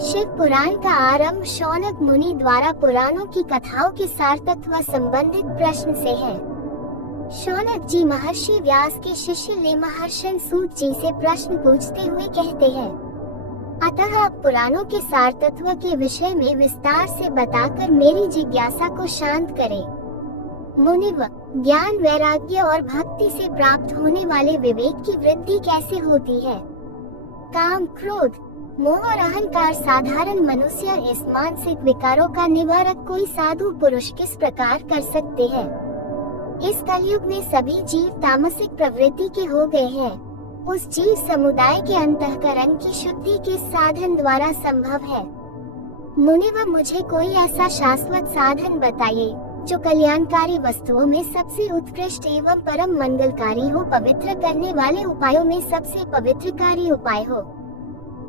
शिव पुराण का आरंभ शौनक मुनि द्वारा पुराणों की कथाओं के सार तत्व संबंधित प्रश्न से है। शौनक जी महर्षि व्यास के शिष्य ले महर्षण सूत जी से प्रश्न पूछते हुए कहते हैं, अतः आप पुराणों के सार तत्व के विषय में विस्तार से बताकर मेरी जिज्ञासा को शांत करें। मुनिव, ज्ञान, वैराग्य और भक्ति से प्राप्त होने वाले विवेक की वृद्धि कैसे होती है? काम, क्रोध, मोह और अहंकार साधारण मनुष्य इस मानसिक विकारों का निवारक कोई साधु पुरुष किस प्रकार कर सकते हैं? इस कलयुग में सभी जीव तामसिक प्रवृत्ति के हो गए हैं। उस जीव समुदाय के अंतःकरण की शुद्धि किस साधन द्वारा संभव है? मुनिव, मुझे कोई ऐसा शाश्वत साधन बताइए जो कल्याणकारी वस्तुओं में सबसे उत्कृष्ट एवं परम मंगलकारी हो, पवित्र करने वाले उपायों में सबसे पवित्रकारी उपाय हो।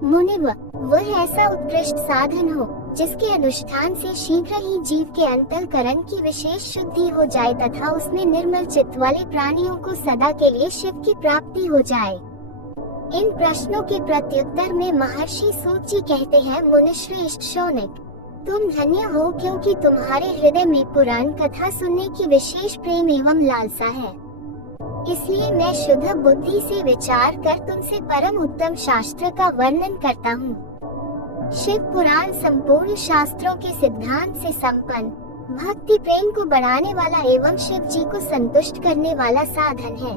मुनिव, वह ऐसा उत्कृष्ट साधन हो जिसके अनुष्ठान से शीघ्र ही जीव के अंतःकरण की विशेष शुद्धि हो जाए तथा उसमें निर्मल चित्त वाले प्राणियों को सदा के लिए शिव की प्राप्ति हो जाए। इन प्रश्नों के प्रत्युत्तर में महर्षि सूत जी कहते हैं, मुनिश्रेष्ठ शौनक, तुम धन्य हो क्योंकि तुम्हारे हृदय में पुराण कथा सुनने की विशेष प्रेम एवं लालसा है। इसलिए मैं शुद्ध बुद्धि से विचार कर तुमसे परम उत्तम शास्त्र का वर्णन करता हूँ। शिव पुराण संपूर्ण शास्त्रों के सिद्धांत से संपन्न, भक्ति प्रेम को बढ़ाने वाला एवं शिव जी को संतुष्ट करने वाला साधन है।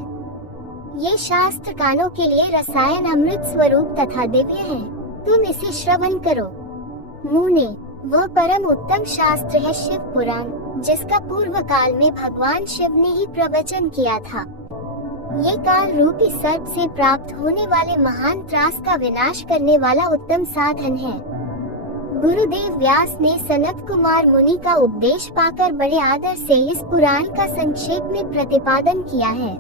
ये शास्त्र कानों के लिए रसायन अमृत स्वरूप तथा दिव्य है। तुम इसे श्रवण करो। मुने, वह परम उत्तम शास्त्र है शिव पुराण, जिसका पूर्व काल में भगवान शिव ने ही प्रवचन किया था। ये काल रूपी सर्प से प्राप्त होने वाले महान त्रास का विनाश करने वाला उत्तम साधन है। गुरुदेव व्यास ने सनत कुमार मुनि का उपदेश पाकर बड़े आदर से इस पुराण का संक्षेप में प्रतिपादन किया है।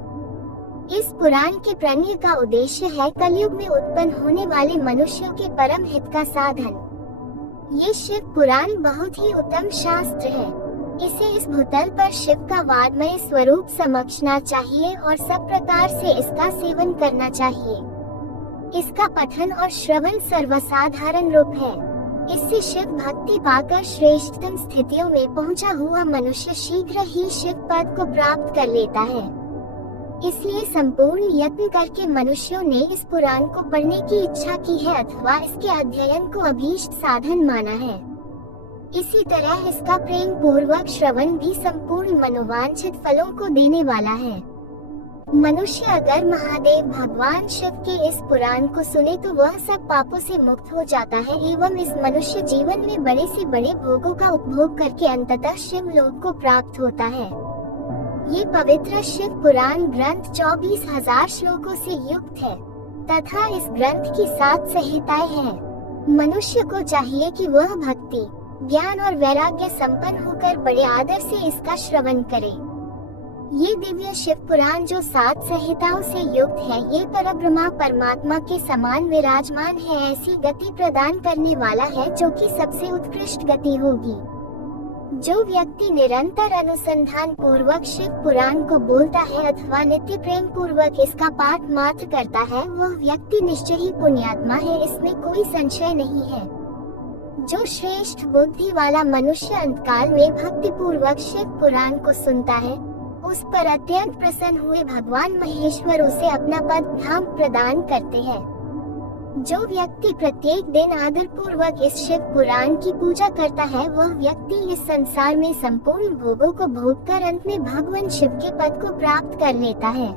इस पुराण के प्रणय का उद्देश्य है कलयुग में उत्पन्न होने वाले मनुष्यों के परम हित का साधन। ये शिव पुराण बहुत ही उत्तम शास्त्र है। इसे इस भूतल पर शिव का वादमय स्वरूप समझना चाहिए और सब प्रकार से इसका सेवन करना चाहिए। इसका पठन और श्रवण सर्वसाधारण रूप है। इससे शिव भक्ति पाकर श्रेष्ठतम स्थितियों में पहुंचा हुआ मनुष्य शीघ्र ही शिव पद को प्राप्त कर लेता है। इसलिए संपूर्ण यत्न करके मनुष्यों ने इस पुराण को पढ़ने की इच्छा की है अथवा इसके अध्ययन को अभीष्ट साधन माना है। इसी तरह इसका प्रेम पूर्वक श्रवण भी संपूर्ण मनोवांछित फलों को देने वाला है। मनुष्य अगर महादेव भगवान शिव के इस पुराण को सुने तो वह सब पापों से मुक्त हो जाता है एवं इस मनुष्य जीवन में बड़े से बड़े भोगों का उपभोग करके अंततः शिव लोक को प्राप्त होता है। ये पवित्र शिव पुराण ग्रंथ 24,000 श्लोकों से युक्त है तथा इस ग्रंथ की 7 संहिताएं हैं। मनुष्य को चाहिए कि वह भक्ति, ज्ञान और वैराग्य संपन्न होकर बड़े आदर से इसका श्रवण करे। ये दिव्य शिव पुराण जो 7 संहिताओं से युक्त है, ये परब्रह्मा परमात्मा के समान विराजमान है। ऐसी गति प्रदान करने वाला है जो कि सबसे उत्कृष्ट गति होगी। जो व्यक्ति निरंतर अनुसंधान पूर्वक शिव पुराण को बोलता है अथवा नित्य प्रेम पूर्वक इसका पाठ मात्र करता है, वह व्यक्ति निश्चय ही पुण्यात्मा है, इसमें कोई संशय नहीं है। जो श्रेष्ठ बुद्धि वाला मनुष्य अंतकाल में भक्ति पूर्वक शिव पुराण को सुनता है, उस पर अत्यंत प्रसन्न हुए भगवान महेश्वर उसे अपना पद धाम प्रदान करते हैं। जो व्यक्ति प्रत्येक दिन आदर पूर्वक इस शिव पुराण की पूजा करता है, वह व्यक्ति इस संसार में संपूर्ण भोगों को भोग कर अंत में भगवान शिव के पद को प्राप्त कर लेता है।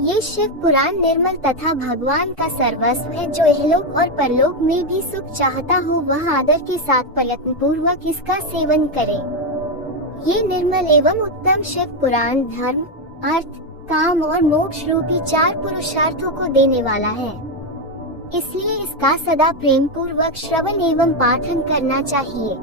ये शिव पुराण निर्मल तथा भगवान का सर्वस्व है। जो इहलोक और परलोक में भी सुख चाहता हो, वह आदर के साथ प्रयत्न पूर्वक इसका सेवन करे। ये निर्मल एवं उत्तम शिव पुराण धर्म, अर्थ, काम और मोक्ष रूपी 4 पुरुषार्थों को देने वाला है। इसलिए इसका सदा प्रेम पूर्वक श्रवण एवं पाठन करना चाहिए।